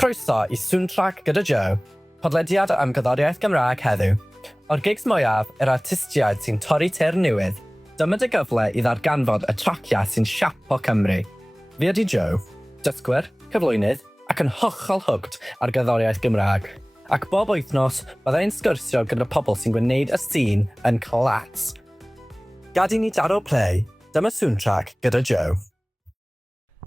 Croeso i Sŵntrack gyda Joe, podlediad am gyddoriaeth Gymraeg heddiw. O'r gigs mwyaf, yr artistiaid sy'n torri teir newydd, dyma dy gyfle i ddarganfod y traciau sy'n siapo Cymru. Fi ydi Joe, dysgwyr, cyflwynydd, ac yn hollol hooked ar gyddoriaeth Gymraeg. Ac bob wythnos, byddai'n sgwrsio gyda pobl sy'n gwneud y sîn yn clats. Gad i ni daro play, dyma Sŵntrack gyda Joe.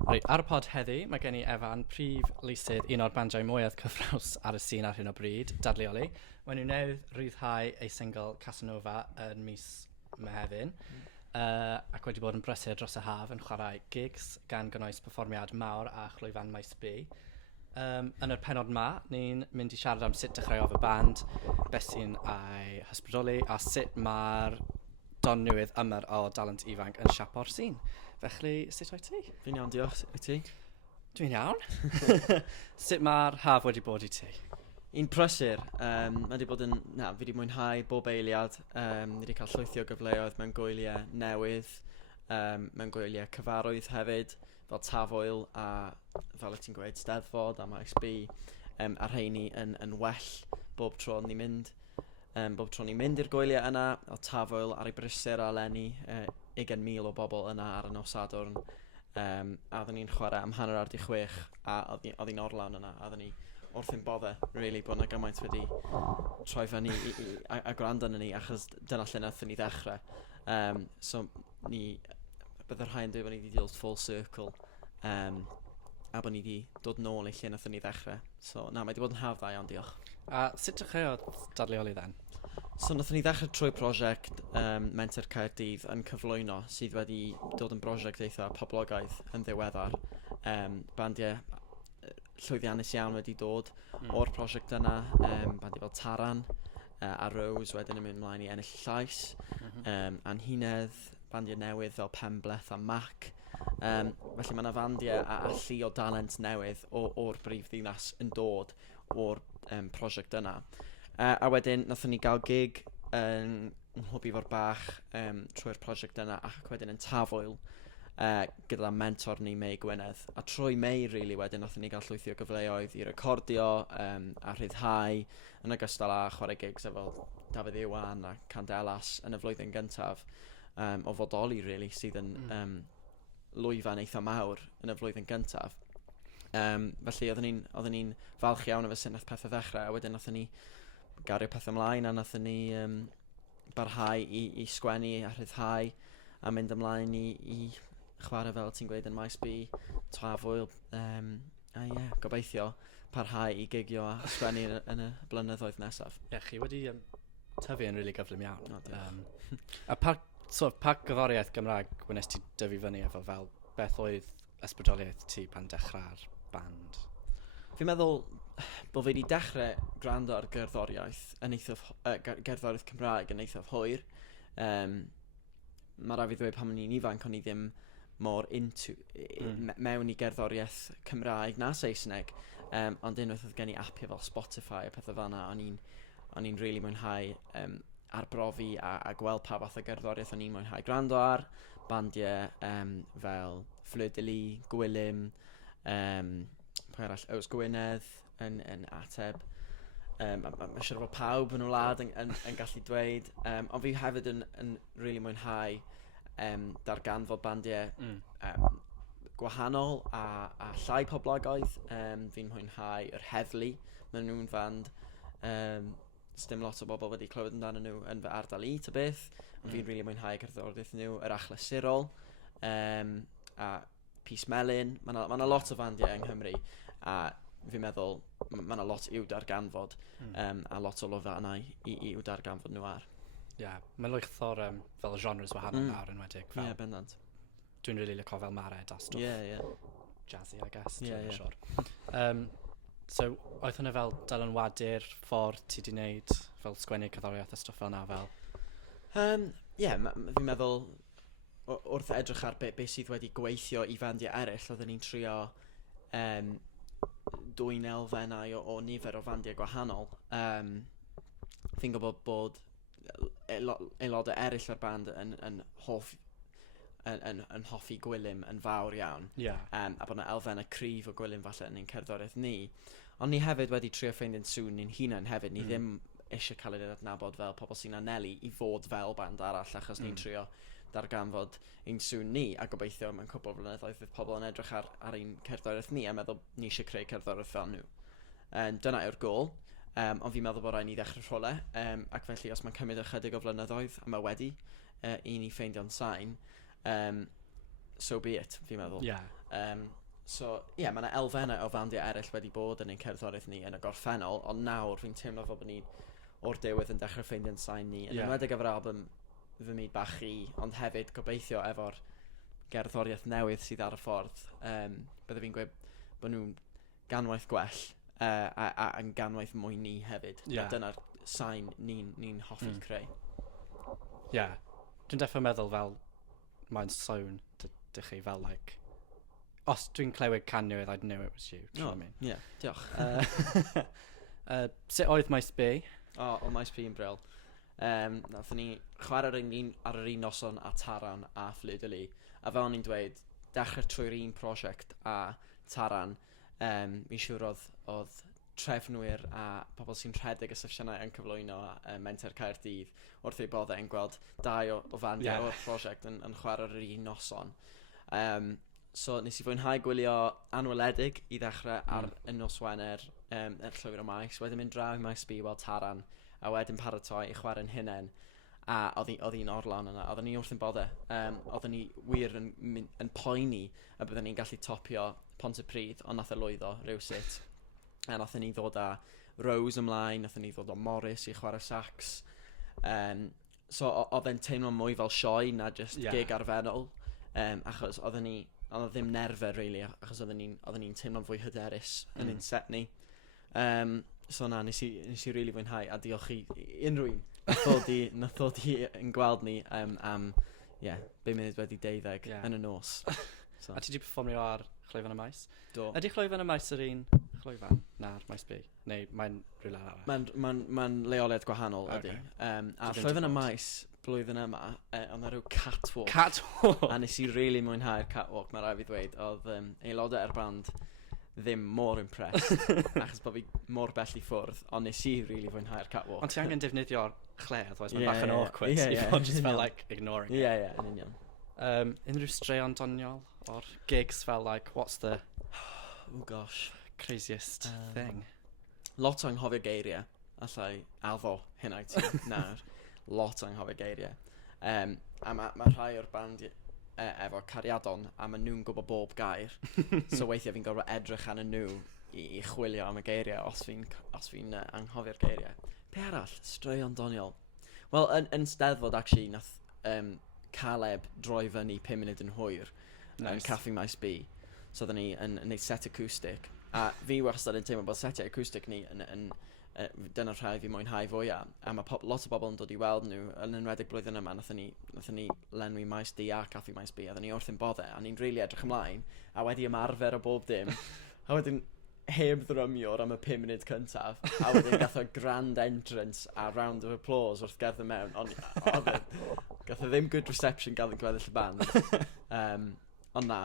Ar y pod heddi, mae gen i Efan, prif lysydd un o'r bandiau mwyaf cyfraws ar y sîn ar hyn o bryd, Dadleoli. Mae nhw'n newydd rhyddhau ei sengl Casanova yn mis Mae ac wedi bod yn brysur dros y haf yn chwarae gigs gan gynnwys perfformiad mawr a chlwyfan Maes B. Yn y pennod yma, ni'n mynd i siarad am sut dechreuadau'r band, beth sy'n ei hysbrydoli a sut mae'r don newydd ymer o dalent ifanc yn siapo'r sîn. Felly, sut o'i ti? Fi'n iawn, diolch. I ti? Dwi'n iawn. Sut mae'r haf wedi bod i ti? Un prysur. Fi wedi mwynhau bob eiliad. Ni wedi cael llwythio gyfleoedd mewn gwyliau newydd, mewn gwyliau cyfarwydd hefyd, fel tafoel a fel y ti'n gweud, steddfod a Maes B. A rheini yn well bob tro ni'n mynd. Bob tro ni'n mynd i'r gwyliau yna, o tafoel ar ei brysur a lenni, 20,000 o bobl yna ar y nos Sadwrn. A oedden ni'n chwarae am hanner ar 6 a oedd hi'n orlawn yna. A oedden ni wrth yn bodde, really, bod yna gymaint wedi troi fyny a gwrando yna ni, achos dyna lle nathon ni ddechrau. So, byddai'r rhain dweud bod ni wedi dod full circle, a bod ni wedi dod nôl i lle nathon ni ddechrau. So, mae wedi bod yn haf dda iawn, diolch. A sut dechreuodd Dadleoli then? So, nathon ni ddechrau trwy prosiect Menter Caerdydd yn cyflwyno, sydd wedi dod yn brosiect eitha poblogaidd yn ddiweddar. Bandiau llwyddiannus iawn wedi dod o'r prosiect yna, bandiau fel Taran a Rose wedyn yn mynd ymlaen i ennill llais, Anhunedd, bandiau newydd fel Pembleth a Mac. Felly mae yna bandiau a llu o dalent newydd o'r brif ddinas yn dod o'r prosiect yna. A wedyn, nathon ni gael gig yn Nhw'n fo'r bach trwy'r prosiect yna ac wedyn yn tafoel gyda mentor ni Mae Gwynedd. A trwy Mae, really, wedyn nathon ni gael llwythio gyfleoedd i recordio a rhyddhau yn ogystal â chwarae gigs efo Dafydd Iwan a Candelas yn y flwyddyn gyntaf o fodoli, really, sydd yn lwyfan eitha mawr yn y flwyddyn gyntaf. Felly, oedden ni'n falch iawn efo sut nath pethau ddechrau, a wedyn nathon ni gario pethau ymlaen, a nathon ni barhau i sgwennu a rhyddhau a mynd ymlaen i chwarae fel ti'n gweud yn Maes B, tafoel, gobeithio parhau i gigio a sgwennu yn y blynyddoedd nesaf. Chi wedi tyfu yn rili gyflym iawn. A pa gyddoriaeth Gymraeg wnes ti dyfu fyny efo fel beth oedd ysbrydoliaeth ti pan dechrau'r band? Fi'n meddwl bod fi wedi dechrau gwrando ar gerddoriaeth Cymraeg yn eithaf hwyr. Mae rai fi ddweud pan o'n i'n ifanc o'n i ddim mor mewn i gerddoriaeth Cymraeg na Saesneg, ond unwaith oedd gen i apio fel Spotify a pethau fanna, o'n i'n really mwynhau arbrofi a gweld pa fath o gerddoriaeth o'n i'n mwynhau gwrando ar, bandiau fel Fleur de Lis, Gwylym, Oes Gwynedd yn ateb. Mae'n siŵr fod pawb yn y wlad yn gallu dweud, ond fi hefyd yn really mwynhau darganfod bandiau gwahanol a llai poblogaidd. Fi'n mwynhau yr heddlu, mae nhw'n band. Dim lot o bobl wedi clywed amdano nhw yn fy ardal i, ta beth. Fi'n really mwynhau cerddoriaeth nhw, yr achlysurol, a Pys Melyn. Mae yna lot o fandiau yng Nghymru, a fi'n meddwl mae yna lot i'w darganfod, a lot o lofannau i'w darganfod nhw ar. Mae lwyth o'r fel genres wahanol nawr yn wedig. Bendant. Dwi'n rili licio fel Mared a stwff. Jazzy, I guess. So, oedd hwnna fel dylanwadu'r ffordd ti di wneud fel sgwennu cerddoriaeth a stwff fel na fel? Fi'n meddwl wrth edrych ar beth sydd wedi gweithio i fandiau eraill, oedden ni'n trio dwy'n elfennau o nifer o fandiau gwahanol. Fi'n gwybod bod aelodau eraill o'r band yn hoff yn hoffi gwylym yn fawr iawn. A bod yna elfennau cryf o gwylym falle yn ein cerddoriaeth ni. Ond ni hefyd wedi trio ffeindio'n sŵn ni'n hunain hefyd. Ni ddim eisiau cael ei adnabod fel pobl sy'n anelu i fod fel band arall, achos ni'n trio darganfod ein sŵn ni, a gobeithio mewn cwbl o flynyddoedd fydd pobl yn edrych ar ein cerddoriaeth ni a meddwl ni eisiau creu cerddoriaeth fel nhw. Dyna yw'r gôl, ond fi'n meddwl bod rhaid ni ddechrau rhole, ac felly os mae'n cymryd ychydig o flynyddoedd, a mae wedi, i ni ffeindio'n sain, so be it, fi'n meddwl. Mae yna elfennau o fandiau eraill wedi bod yn ein cerddoriaeth ni yn y gorffennol, ond nawr fi'n teimlo fel bod ni o'r diwedd yn dechrau ffeindio'n sain ni, yn ymwedig efo'r album fy myd bach i, ond hefyd gobeithio efo'r gerddoriaeth newydd sydd ar y ffordd. Bydde fi'n gweud bod nhw'n ganwaith gwell a'n ganwaith mwy ni hefyd. Dyna'r sain ni'n hoffi creu. Dwi'n dechrau meddwl fel mae'n sôn dych chi fel like, os dwi'n clywed canwydd, I'd know it was you. Diolch. Sut oedd Maes B? O Maes B yn bryl. Nathon ni chwarae ar yr un noson a Taran a Dadleoli, a fel ni'n dweud, dechrau trwy'r un prosiect a Taran, fi'n siŵr oedd trefnwyr a pobl sy'n rhedeg y sesiynau yn cyflwyno Menter Caerdydd wrth ei boddau yn gweld dau o fandiau o'r prosiect yn chwarae ar yr un noson. So nes i fwynhau gwylio anweledig i ddechrau ar y nos Wener llwyr o Maes, wedyn mynd draw i Maes B weld Taran, a wedyn paratoi i chwarae'n hunain, a oedd hi'n orlawn yna, oedden ni wrth yn boddau, oedden ni wir yn poeni a byddwn ni'n gallu topio Pont y Pryd, ond nath e lwyddo rywsut, a nath ni ddod â Rose ymlaen, nath ni ddod â Morris i chwarae sax, so oedd e'n teimlo mwy fel sioe na just gig arfennol, achos oedd ddim nerfau, really, achos oedd ni'n teimlo'n fwy hyderus yn ein set ni. So na, nes i really fwynhau, a diolch i unrhyw un nath ddod i yn gweld ni am 5 munud wedi 12 yn y nos. A ti wedi perfformio ar Chlwyfan y Maes? Do. Ydy Chlwyfan y Maes yr un chlwyfan na'r Maes B? Neu mae'n rhywle arall? Mae'n leoliad gwahanol ydy. A Chlwyfan y Maes blwyddyn yma, ond na rhyw catwalk. Catwalk? A nes i really mwynhau'r catwalk, mae rai fi ddweud. Oedd aelodau'r band ddim mor impressed, achos bod fi mor bell i ffwrdd, ond nes i really fwynhau'r catwalk. Ond ti angen defnyddio'r cle, otherwise mae'n bach yn awkward. I fod just fel, like, ignoring it. Yn union. Unrhyw straeon doniol o'r gigs fel, like, what's the craziest thing? Lot o'n anghofio geiriau, allai addo hynna i ti nawr. Lot o'n anghofio geiriau. A mae rhai o'r band efo cariadon, a maen nhw'n gwybod bob gair. So weithiau fi'n gorfod edrych arnyn nhw i chwilio am y geiriau os fi'n anghofio'r geiriau. Be arall? Straeon doniol. Wel, yn Steddfod, actually, nath Caleb droi fyny 5 munud yn hwyr yn Caffi Maes B. So oedden ni yn neud set acoustic. A fi wastad yn teimlo bod setiau acoustic ni dyna rhai fi mwynhau fwyaf. A mae lot o bobl yn dod i weld nhw. Yn enwedig blwyddyn yma, nathon ni lenwi Maes D a Caffi Maes B. Oedden ni wrth yn boddau, a ni'n rili edrych ymlaen. A wedi ymarfer o bob dim. A wedyn heb ddrymiwr am y 5 munud cyntaf, a wedyn gath o grand entrance a round of applause wrth gerdded mewn, ond gath o ddim good reception gan y gweddill y band. Ond na,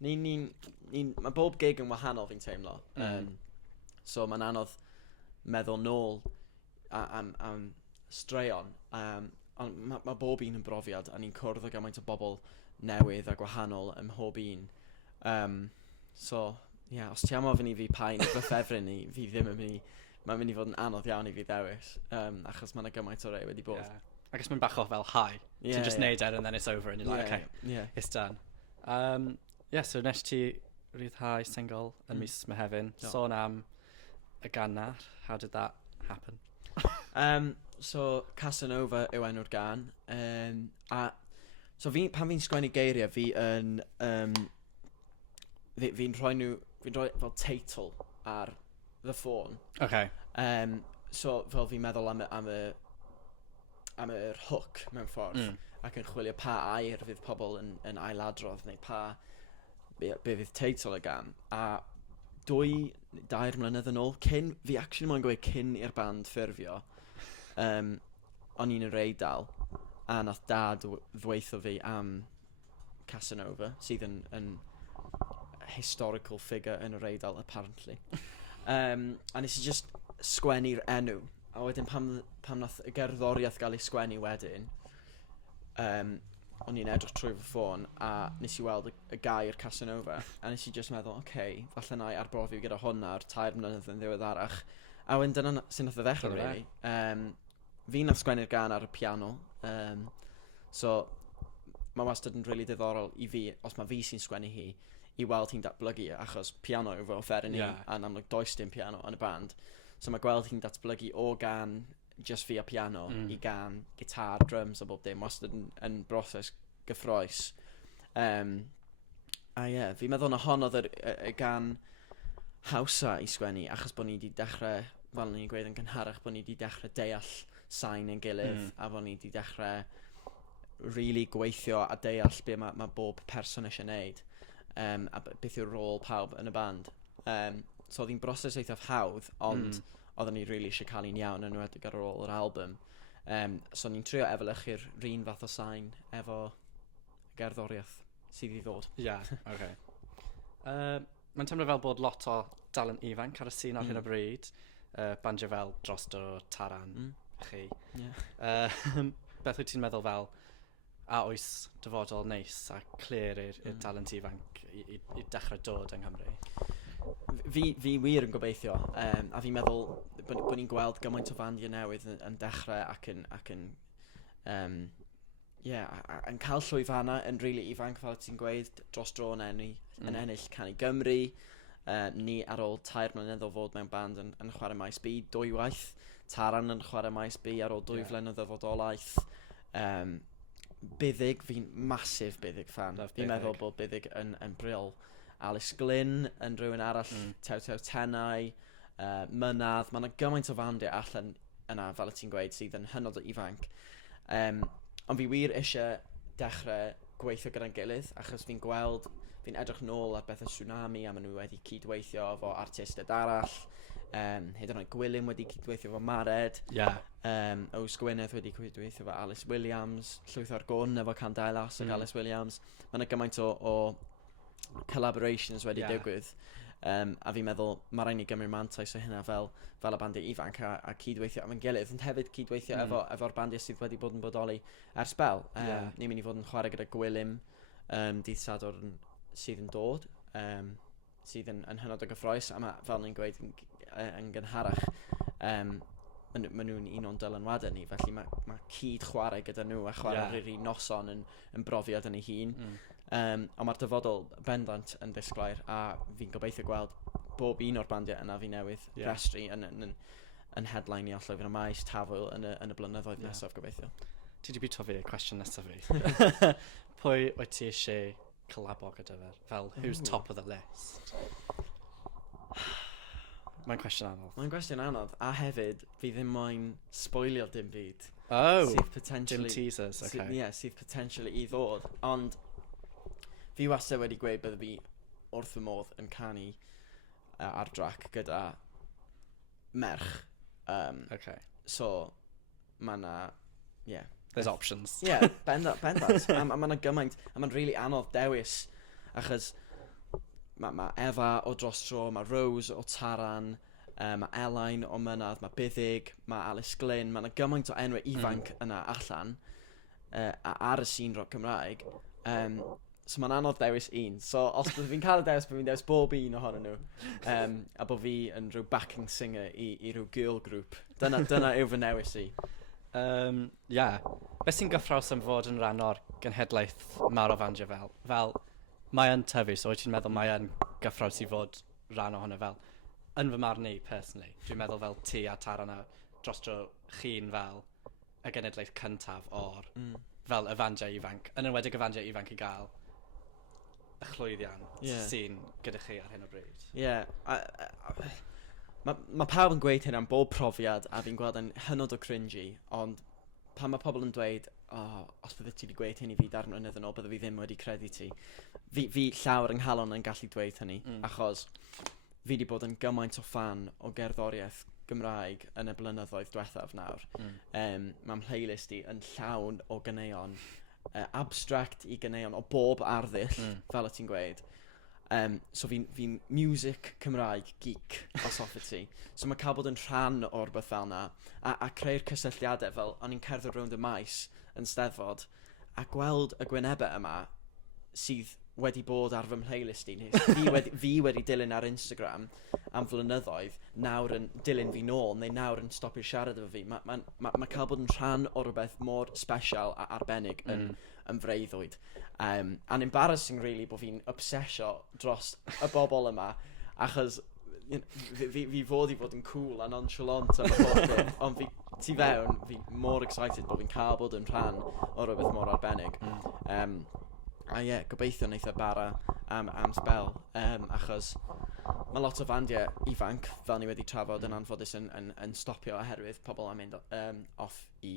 mae bob gig yn wahanol fi'n teimlo, so mae'n anodd meddwl nôl am straeon, ond mae bob un yn brofiad, a ni'n cwrdd o gymaint o bobl newydd a gwahanol ym mhob un. Os ti am ofyn i fi pa'n fy ffefryn ni, fi ddim yn mynd i... Mae'n mynd i fod yn anodd iawn i fi ddewis, achos mae'n gymaint o rei wedi bod. I guess mae'n bach o fel hi. Ti'n just neud and then it's over and you're like, okay, it's done. So nes ti rhyddhau sengl yn mis Mae Efan, sôn am y ganwr. How did that happen? So Casanova yw enw'r gan. So pan fi'n sgwennu geiriau, fi'n rhoi fel teitl ar the ffôn. Okay. So fel fi'n meddwl am yr hook mewn ffordd, ac yn chwilio pa air fydd pobl yn ailadrodd, neu be fydd teitl y gam. A 2 mlynedd yn ôl, fi actually moyn gweud cyn i'r band ffurfio, o'n i'n yr Eidal, a nath dad ddweitho fi am Casanova, sydd yn historical figure yn yr Eidal, apparently. A nes i just sgwennu'r enw. A wedyn pam nath y gerddoriaeth gael ei sgwennu wedyn, o'n i'n edrych trwy fy ffôn, a nes i weld y gair Casanova, a nes i just meddwl, falle na i arbrofi gyda hwnna ar 3 mlynedd yn ddiweddarach. A wedyn dyna sy'n nath o ddechrau, really. Fi nath sgwennu'r gan ar y piano, so mae wastad yn really diddorol i fi, os mae fi sy'n sgwennu hi, i weld hi'n datblygu, achos piano yw fy offeryn ni, a yn amlwg does dim piano yn y band. So mae gweld hi'n datblygu o gan just fi a piano i gan gitar, drums a bob dim, wastad yn broses gyffroes. A fi meddwl na hon oedd y gan hawsa i sgwennu, achos bod ni wedi dechrau, fel ni'n gweud yn gynharach, bod ni wedi dechrau deall sain yn gilydd, a bod ni wedi dechrau really gweithio a deall be mae bob person eisiau gwneud, a beth yw'r rôl pawb yn y band. So oedd hi'n broses eithaf hawdd, ond oedden ni really eisiau cael un iawn yn enwedig ar ôl yr album. So ni'n trio efelychu'r un fath o sain efo gerddoriaeth sydd i ddod. Mae'n teimlo fel bod lot o dalent ifanc ar y sîn ar hyn o bryd. Bandio fel Drosto, Taran, chi. Beth wyt ti'n meddwl fel, a oes dyfodol neis a clir i'r dalent ifanc i dechrau dod yng Nghymru? Fi wir yn gobeithio, a fi'n meddwl bod ni'n gweld gymaint o fandiau newydd yn dechrau ac yn cael llwyfanna yn rili ifanc fel ti'n gweud dros dro yn ennill Canu Gymru. Ni ar ôl 3 mlynedd o fod mewn band yn chwarae Maes B 2 waith. Taran yn chwarae Maes B ar ôl 2 flynedd o fodolaeth. Buddig, fi'n massive Buddig fan. Fi'n meddwl bod Buddig yn bril. Alice Glyn yn rhywun arall, Tew Tenau, Mynadd. Mae yna gymaint o fandiau allan yna, fel y ti'n gweud, sydd yn hynod o ifanc. Ond fi wir eisiau dechrau gweithio gyda'n gilydd, achos fi'n edrych nôl ar bethau tsunami, a maen nhw wedi cydweithio efo artistedd arall. Hyd yn oed Gwilym wedi cydweithio efo Mared. Ows Gwynedd wedi cydweithio efo Alice Williams. Llwyth o'r Gwn efo Candelas ac Alice Williams. Mae yna gymaint o collaborations wedi digwydd. A fi'n meddwl, mae rhaid ni gymryd mantais o hynna fel y bandiau ifanc a cydweithio efo'n gilydd, ond hefyd cydweithio efo'r bandiau sydd wedi bod yn bodoli ers bel. Ni'n mynd i fod yn chwarae gyda Gwilym dydd Sadwrn sydd yn dod, sydd yn hynod o gyffroes, a fel ni'n gweud yn gynharach, maen nhw'n un o'n dylanwadau ni, felly mae cyd chwarae gyda nhw a chwarae yr un noson yn brofiad yn ei hun. Ond mae'r dyfodol bendant yn disglair, a fi'n gobeithio gweld bob un o'r bandiau yna fi newydd restru yn headline i allo gyda Maes Tafwyl yn y blynyddoedd nesaf gobeithio. Ti wedi bwyto fi y cwestiwn nesaf fi. Pwy wyt ti eisiau collabo gyda fe? Fel, who's top of the list? Mae'n cwestiwn anodd. Mae'n cwestiwn anodd, a hefyd, fi ddim moyn spoilio dim byd. Dim teasers, okay. Sydd potentially i ddod, ond fi wastad wedi gweud bydde fi wrth fy modd yn canu ar drac gyda merch. So, mae'na, there's options. Bendant. A mae'na gymaint, a mae'n really anodd dewis, achos mae Efa o dros tro, mae Rose o Taran, mae Elaine o Mynadd, mae Buddig, mae Alice Glyn, mae gymaint o enwau ifanc yna allan ar y sîn rock Cymraeg. So mae'n anodd dewis un. So os bydd fi'n cael y dewis, bydd fi'n dewis bob un ohonyn nhw. A bod fi yn rhyw backing singer i rhyw girl group. Dyna yw fy newis i. Beth sy'n gyffraws am fod yn rhan o'r genhedlaeth mawr o fandio fel mae yn tyfu, so wyt ti'n meddwl mae yn gyffraws i fod rhan ohono fel yn fy marn i, personally. Dwi'n meddwl fel ti a Taran a dros dro chi'n fel y genedlaeth cyntaf o'r fel y fandiau ifanc. Yn enwedig y fandiau ifanc i gael y llwyddian sy'n gyda chi ar hyn o bryd. Mae pawb yn gweud hyn am bob profiad a fi'n gweld yn hynod o cringy, ond pan mae pobl yn dweud, os bydde ti wedi gweud hyn i fi darn mlynedd yn ôl, bydde fi ddim wedi credu ti. Fi llawer yng nghalon yn gallu dweud hynny, achos fi wedi bod yn gymaint o fan o gerddoriaeth Gymraeg yn y blynyddoedd diwethaf nawr. Mae'n playlist i yn llawn o ganeuon, abstract i ganeuon o bob arddull, fel y ti'n gweud. So fi'n music Cymraeg geek, os offer ti. So mae cael bod yn rhan o'r beth fel yna, a creu'r cysylltiadau fel o'n i'n cerdded rownd y maes yn Steddfod, a gweld y gwynebau yma sydd wedi bod ar fy playlist i. Fi wedi dilyn ar Instagram am flynyddoedd, nawr yn dilyn fi nôl, neu nawr yn stopio siarad efo fi. Mae cael bod yn rhan o rhywbeth mor special a arbennig yn freuddwyd. A'n embarrassing really bod fi'n obsesio dros y bobl yma, achos fi fod i fod yn cool a nonchalant am y holl beth, ond tu fewn, fi mor excited bod fi'n cael bod yn rhan o rhywbeth mor arbennig. A gobeithio wneith e bara am sbel, achos mae lot o fandiau ifanc, fel ni wedi trafod yn anffodus yn stopio oherwydd pobl am mynd off i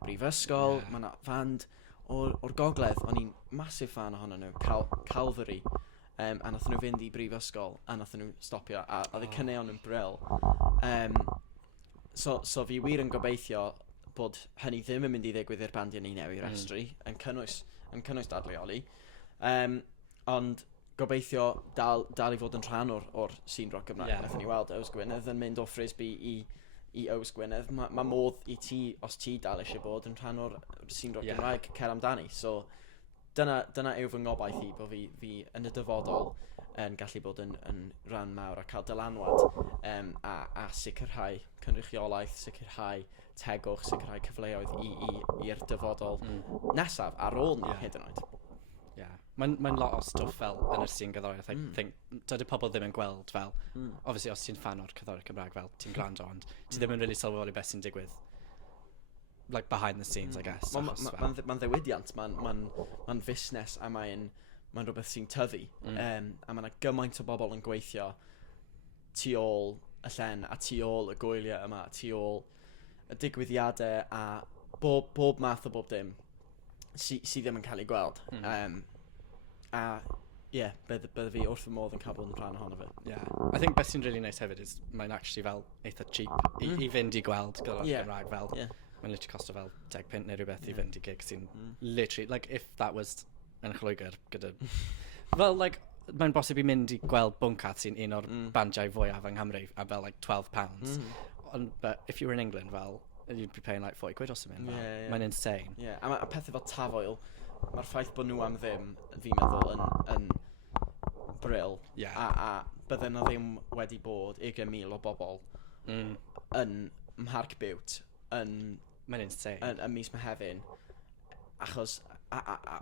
brifysgol. Mae yna fand o'r gogledd, o'n i'n massive fan ohonyn nhw, Calvary, a nath nhw fynd i brifysgol, a nath nhw stopio, a oedd y cyneuon yn bryl. So fi wir yn gobeithio bod hynny ddim yn mynd i ddigwydd i'r bandiau ni newi restru, yn cynnwys Dadleoli, ond gobeithio dal i fod yn rhan o'r sy'n rock Cymraeg. Nathon ni weld Ows Gwynedd yn mynd o Frisbee i Ows Gwynedd. Mae modd i ti, os ti dal eisiau bod yn rhan o'r sy'n rock Cymraeg, cer amdani. So dyna yw fy ngobaith i, bod fi yn y dyfodol yn gallu bod yn rhan mawr a cael dylanwad a sicrhau cynrychiolaeth, sicrhau tegwch, sicrhau cyfleoedd i'r dyfodol nesaf ar ôl ni hyd yn oed. Mae'n lot o stwff fel yn yr sy'n gyddoriaeth. I think, dydy pobl ddim yn gweld fel, obviously os ti'n fan o'r cyddoriaeth Cymraeg fel, ti'n gwrando, ond ti ddim yn really sylweddoli beth sy'n digwydd, like behind the scenes, I guess. Mae'n ddiwydiant, mae'n fusnes, a mae'n rhywbeth sy'n tyfu, a mae'n gymaint o bobl yn gweithio tu ôl y llen, a tu ôl y gwyliau yma, tu ôl y digwyddiadau, a bob math o bob dim sydd ddim yn cael ei gweld. Bydde fi wrth y modd yn cael bod yn rhan ohono fe. I think beth sy'n really nice hefyd is mae'n actually fel eitha cheap i fynd i gweld gyda'r Gymraeg fel. Mae'n literally costo fel 10 pint neu rhywbeth i fynd i gig sy'n literally, like if that was yn Lloegr gyda... Well, like, mae'n bosib i mynd i gweld Bwncat sy'n un o'r bandiau fwyaf yng Nghymru a fel like £12. But if you were in England, well, you'd be paying like 40 quid or something. Mae'n insane. A pethau fel Tafoel, mae'r ffaith bod nhw am ddim, fi'n meddwl, yn bryl. A bydden nhw ddim wedi bod 20,000 o bobl yn Mharc Biwt Mae'n insane. Yn mis Mehefin. Achos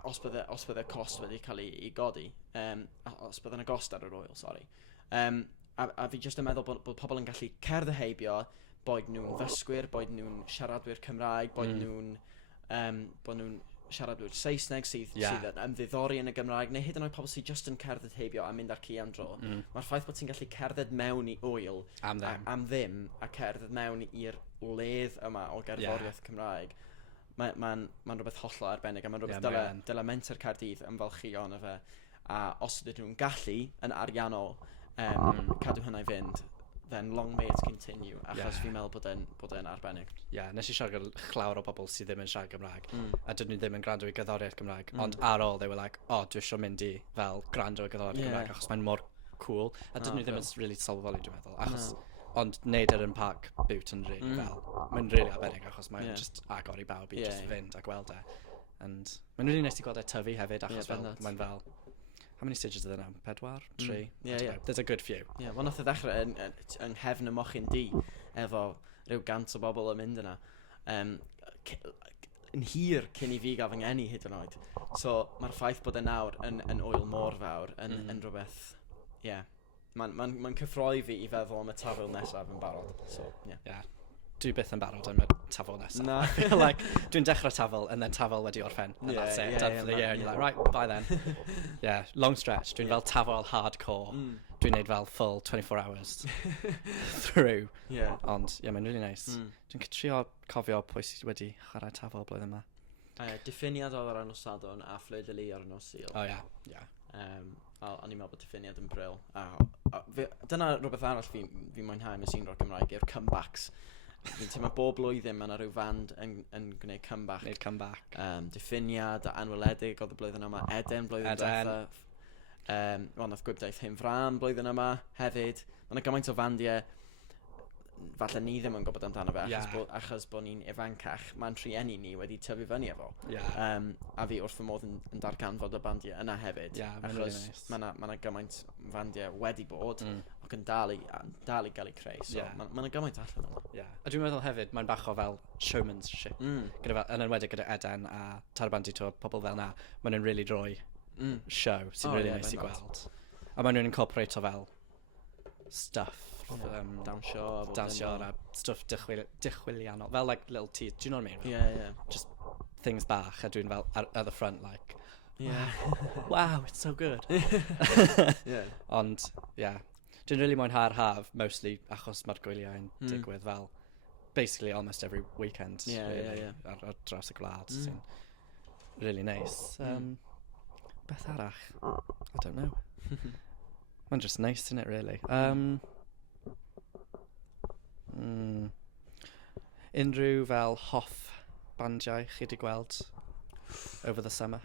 os bydde cost wedi cael ei godi, os bydde'n agost ar yr oil, sorry. A fi jyst yn meddwl bod pobl yn gallu cerdd y heibio, boed nhw'n ddysgwyr, boed nhw'n siaradwyr Cymraeg, boed nhw'n siaradwyr Saesneg sydd yn ymddiddori yn y Gymraeg, neu hyd yn oed pobl sydd jyst yn cerdded heibio a mynd ar ci am dro. Mae'r ffaith bod ti'n gallu cerdded mewn i wyl am ddim, a cerdded mewn i'r ledd yma o gerddoriaeth Cymraeg, mae'n rhywbeth hollol arbennig, a mae'n rhywbeth dyle menter Caerdydd yn falchio ono fe, a os ydyn nhw'n gallu yn ariannol cadw hynna i fynd, then long may it continue, achos fi'n meddwl bod e'n arbennig. Nes i siarad gyda llawer o bobl sydd ddim yn siarad Gymraeg, a dydyn nhw ddim yn gwrando i gyddoriaeth Gymraeg, ond ar ôl, they were like, dwi eisiau mynd i fel gwrando i gyddoriaeth Gymraeg, achos mae'n mor cool, a dydyn nhw ddim yn really sylweddoli, dwi'n meddwl, achos, ond neud yr yn Parc Biwt yn really fel, mae'n really arbennig, achos mae'n just agor i bawb i just fynd a gweld e, and mae'n really nes i gweld e tyfu hefyd, achos mae'n fel, how many stages are there now? 4? 3? There's a good few. Wel, nath o ddechrau yng nghefn y mochyn di, efo rhyw 100 o bobl yn mynd yna. Yn hir cyn i fi gael fy ngeni hyd yn oed. So, mae'r ffaith bod e nawr yn oil mor fawr, yn rhywbeth, mae'n cyffroi fi i feddwl am y tafel nesaf yn barod. So, Dwi byth yn barod am y tafel nesaf. No. I feel like dwi'n dechrau tafel, and then tafel wedi orffen. And that's it, done for the year. And you're like, right, bye then. Long stretch. Dwi'n fel tafel hardcore. Dwi'n neud fel full 24 hours through. Ond, mae'n really nice. Dwi'n trio cofio pwy sydd wedi chwarae tafel blwyddyn yma. Diffiniad oedd ar nos Sadwrn a Dadleoli ar nos Sul. O'n i'n meddwl bod diffiniad yn bril. Dyna rhywbeth arall fi'n mwynhau mewn sy'n ro'r Gymraeg yw'r comebacks. Fi'n teimlo bob blwyddyn mae yna rhyw fand yn gwneud comeback. Neud comeback. Diffiniad a anweledig oedd y blwyddyn yma. Eden blwyddyn diwethaf. Wel, nath gwybdaeth hyn fran blwyddyn yma hefyd. Mae yna gymaint o fandiau falle ni ddim yn gwybod amdano fe achos bod ni'n ifancach, mae'n rhieni ni wedi tyfu fyny efo. A fi wrth fy modd yn darganfod y bandiau yna hefyd. Achos mae yna gymaint fandiau wedi bod ac yn dal i gael ei creu. So mae yna gymaint allan yma. A dwi'n meddwl hefyd, mae'n bach o fel showmanship. Yn enwedig gyda Eden a tarbandi to pobl fel na, maen nhw'n really rhoi show sy'n really nice i gweld. A maen nhw'n incorporate o fel stuff. Dawnsio a stuff dychwiliannol. Fel like little teas, do you know what I mean? Yeah. Just things bach a dwi'n fel at the front like, wow, it's so good. Ond, dwi'n really mwynhau'r haf, mostly achos mae'r gwyliau yn digwydd fel, basically almost every weekend. Ar draws y gwlad, sy'n really nice. Beth arall? I don't know. Mae'n just nice, isn't it, really? Unrhyw fel hoff bandiau chi wedi gweld over the summer?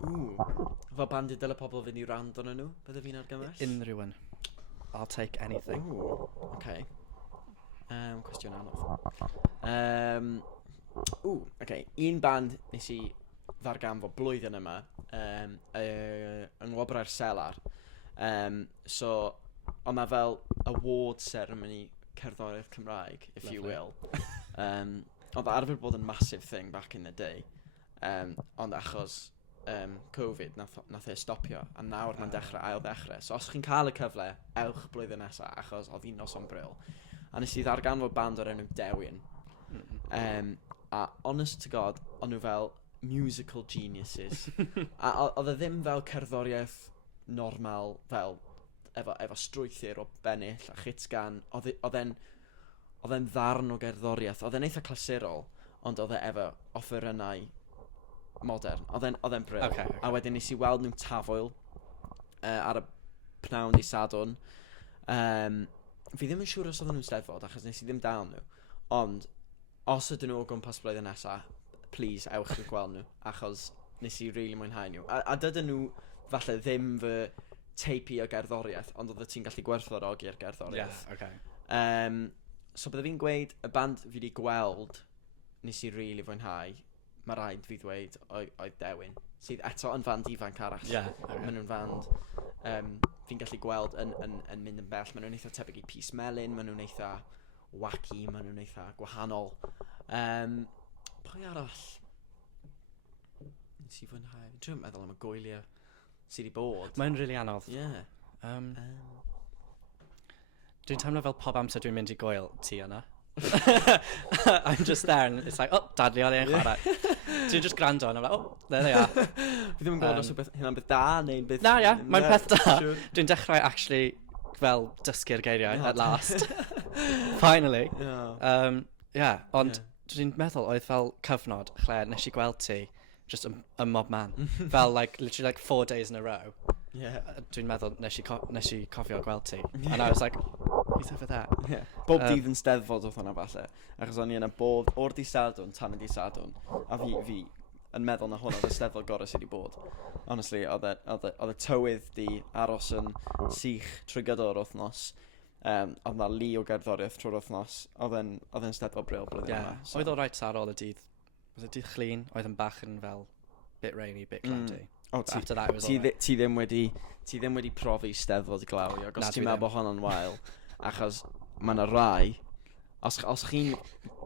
Fel bandiau dyle pobl fynd i rand o'n nhw, bydde fi'n argymell? Unrhyw un. I'll take anything. Okay. Cwestiwn anodd. Un band nes i ddarganfod blwyddyn yma yng Ngwobrau'r Selar. So, ond na fel award ceremony cerddoriaeth Cymraeg, if you will. Ond arfer bod yn massive thing back in the day. Ond achos Covid nath e stopio, a nawr mae'n ail dechrau. So os chi'n cael y cyfle, ewch blwyddyn nesaf, achos oedd hi'n noson bril. A nes i ddarganfod band o'r enw Dewin. A honest to God, o'n nhw fel musical geniuses. A oedd e ddim fel cerddoriaeth normal, fel efo strwythyr o bennill a chitsgan. Oedd e'n ddarn o gerddoriaeth. Oedd e'n eitha clasurol, ond oedd e efo offerynnau modern. Oedd e'n bril. A wedyn nes i weld nhw'n tafwyl ar y pnawn di Sadwrn. Fi ddim yn siŵr os oedd nhw'n steddfod, achos nes i ddim dal nhw. Ond, os ydyn nhw o gwmpas blwyddyn nesaf, please, ewch i gweld nhw, achos nes i really mwynhau nhw. A dydyn nhw falle ddim fy teipi o gerddoriaeth, ond oedd ti'n gallu gwerthfawrogi'r gerddoriaeth. So bydde fi'n gweud, y band fi wedi gweld, nes i really fwynhau, mae rhaid fi ddweud oedd Dewin, sydd eto yn fand ifanc arall. Maen nhw'n fand fi'n gallu gweld yn mynd yn bell. Maen nhw'n eitha tebyg i Pys Melyn, maen nhw'n eitha wacky, maen nhw'n eitha gwahanol. Pwy arall? Nes i fwynhau. Dwi'n meddwl am y gwyliau sydd wedi bod. Mae'n really anodd. Dwi'n teimlo fel pob amser dwi'n mynd i gwyl ti yna. I'm just there and it's like, Dadleoli yn chwarae. Dwi'n just gwrando and I'm like, there they are. Fi ddim yn gweld os hynna'n beth da neu'n beth... Na, mae'n peth da. Dwi'n dechrau actually fel dysgu'r geiriau at last. Finally. Ond dwi'n meddwl oedd fel cyfnod lle nes i gweld ti just a mob man. Fel literally 4 days in a row. Dwi'n meddwl nes i cofio gweld ti. And I was like, he's over there. Bob dydd yn steddfod oedd hwnna falle. Achos o'n i yna bob o'r di Sadwrn, tan y di Sadwrn. A fi yn meddwl na hwnna oedd y steddfod gorau sydd wedi bod. Honestly, oedd y tywydd di aros yn sych trwy gydol yr wythnos. Oedd na li o gerddoriaeth trwy'r wythnos. Oedd e'n steddfod bril blwyddyn yma. Oedd o reit ar ôl y dydd. Oedd y dydd clean, oedd yn bach yn fel bit rainy, bit cloudy. After that it was alright. Ti ddim wedi profi steddfod glawi, ac os ti'n meddwl bod hwnna'n wael, achos mae yna rai, os chi'n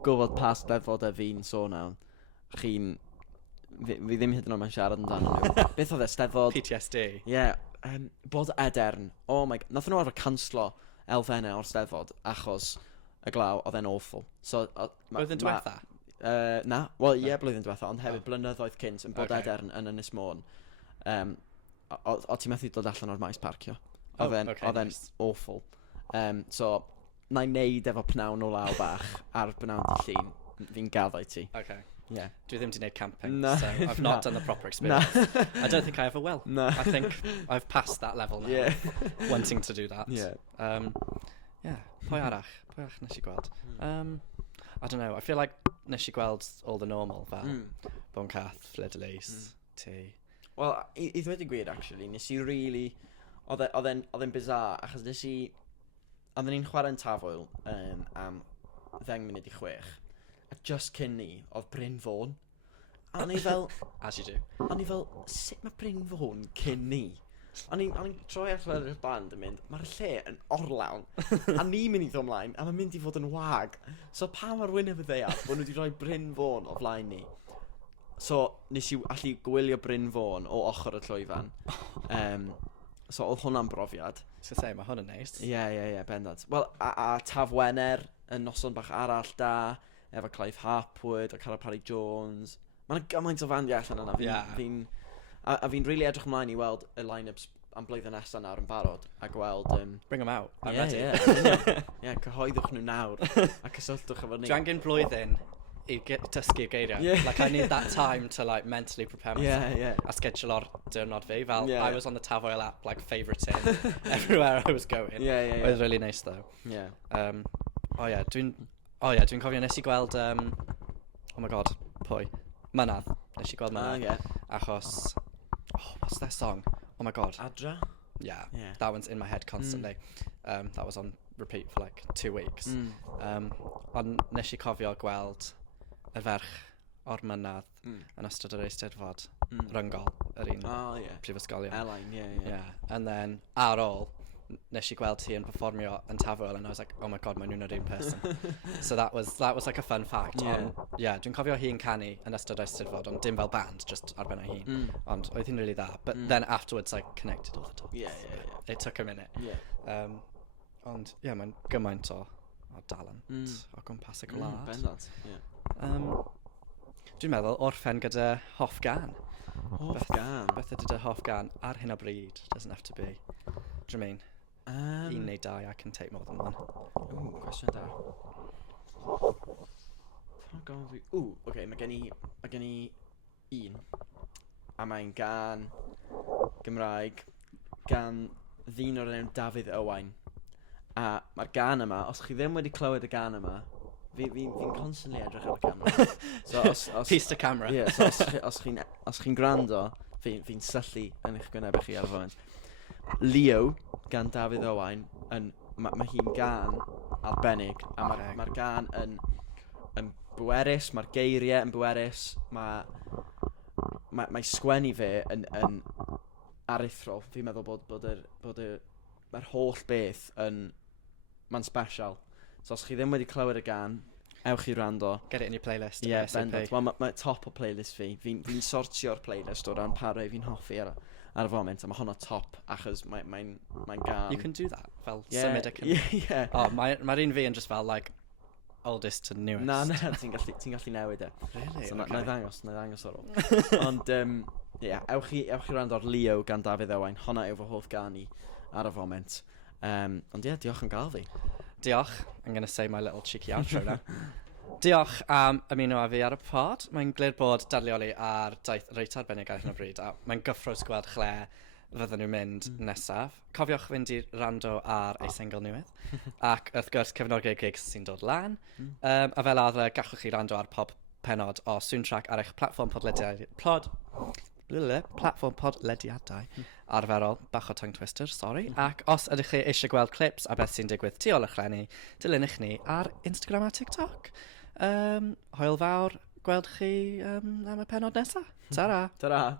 gwybod pa steddfod fi'n sôn am, fi ddim hyd yn oed mae'n siarad amdano nhw. Beth oedd e, steddfod... PTSD. Bod Edern, nath nhw arfer canslo elfennau o'r steddfod, achos y glaw oedd e'n awful. Blwyddyn diwetha? Na, blwyddyn diwetha, ond hefyd blynyddoedd cynt yn bod Edern yn Ynys Môn. O ti'n methu dod allan o'r maes parcio. Oedd e'n awful. So, na i neud efo pnawn o law bach ar bnawn di llun, fi'n gaddau ti. Yeah. Dwi ddim wedi gwneud camping, No. so I've not done the proper experience. I don't think I ever will. No. I think I've passed that level now, Yeah. wanting to do that. Yeah. Yeah, pwy arall nes I gweld? I don't know, I feel like nes I gweld all the normal, fel Bon Cath, Fleur de Lis, T. Wel, i ddweud y gwir, actually, nes I really... Oedd e'n bizarre, achos nes I... Oedden ni'n chwarae'n tafwyl am 10 munud I 6. A just cyn ni, oedd Bryn Fawn. A o'n I fel... As you do. O'n I fel, sut mae Bryn Fawn cyn ni? O'n i'n troi allan ar y band yn mynd, mae'r lle yn orlawn. A ni'n mynd I ddod ymlaen, a mae'n mynd I fod yn wag. So pa mae'r wyneb y ddeiad, bod nhw wedi rhoi Bryn Fawn o flaen ni. So, nes I allu gwylio Bryn Fawn o ochr y llwyfan. So, oedd hwnna'n brofiad. So say, mae hwn yn neis. Ie, bendant. Wel, a Taf Wener, yn noson bach arall da, efo Clive Hapwood, a Cara Parry Jones. Mae'n gymaint o fandiau allan yna. A fi'n really edrych ymlaen I weld y line-ups am blwyddyn nesaf nawr yn barod, a gweld... Bring them out, I'm ready. Ie, cyhoeddwch nhw nawr, a cysylltwch efo ni. Dwi angen blwyddyn I dysgu'r geiriau. Yeah. Like, I need that time to, like, mentally prepare myself. Yeah. A schedule o'r diwrnod fi. Fel, Yeah. I was on the Tafwyl app, like, favouriting everywhere I was going. Yeah. It was really nice, though. Yeah. Dwi'n cofio nes I gweld... oh my god, pwy? Mynadd. Nes I gweld Mynadd. Yeah. Achos... Oh, what's their song? Oh my god. Adra? Yeah, Yeah. that one's in my head constantly. That was on repeat for like 2 weeks. Ond nes I cofio gweld y ferch o'r mynadd yn ystod yr eisteddfod Ryngol, yr un prifysgolion. Elaine, yeah. And then ar ôl, nes I gweld hi yn performio yn Tafwyl, and I was like, oh my god, mae nhw'n yr un person. So that was like a fun fact. Yeah. Yeah, dwi'n cofio hi'n canu yn ystod eisteddfod, ond dim fel band, just ar ben ei hun. Ond oedd hi'n really dda. But then afterwards, I connected all the dots. Yeah. It took a minute. Yeah. Ond, ie, mae'n gymaint o dalent o gwmpas y gwlad. Bendant, yeah. Dwi'n meddwl, orffen gyda hoff gan. Hoff gan? Beth ydy dy hoff gan ar hyn o bryd? Doesn't have to be. Do you mean? Un neu dau, I can take more than one. Cwestiwn da. Okay, mae gen I un. A mae'n gan Gymraeg, gan ddyn o'r enw Dafydd Owain. A mae'r gan yma, os chi ddim wedi clywed y gan yma, fi'n constantly edrych ar y camera. So, Piece to camera. Yeah, so os chi'n gwrando, fi'n syllu yn eich gwynebau chi ar y foment. Leo, gan Dafydd Owain, mae hi'n gan arbennig, a mae'r gan yn bwerus, mae'r geiriau yn bwerus, mae sgwennu fe yn aruthrol. Fi'n meddwl bod yr holl beth mae'n special. So os chi ddim wedi clywed y gan, ewch I wrando. Get it in your playlist. Yeah, bendant. Wel, mae top o playlist fi. Fi'n sortio'r playlist o ran parau fi'n hoffi ar y foment, a mae honna top, achos mae'n gan... You can do that, fel symud y Cymru. Yeah. Oh, mae'r un fi yn just fel, like, oldest to newest. Na, ti'n gallu newid e. Really? So, Okay. na ddangos ar ôl. Ond, ewch I wrando'r Leo gan Dafydd Owain, honna yw fy hoff gan I ar y foment. Ond diolch yn gael fi. Diolch. I'm going to say my little cheeky outro now. Diolch am ymuno â fi ar y pod. Mae'n glir bod Dadleoli ar daith reit arbennig ar hyn o bryd, a mae'n gyffrous gweld lle fydden nhw'n mynd nesaf. Cofiwch fynd I rando ar ei sengl newydd, ac wrth gwrs cefnogi'r gigs sy'n dod lan. A fel arfer, gallwch chi rando ar pob pennod o Sŵntrack ar eich platform podlediadau arferol, bach o tongue twister, sorry. Ac os ydych chi eisiau gweld clips a beth sy'n digwydd tu ôl eich lenni, dilynwch ni ar Instagram a TikTok. Hwyl fawr, gweld chi am y pennod nesaf. Ta-ra! Ta-ra!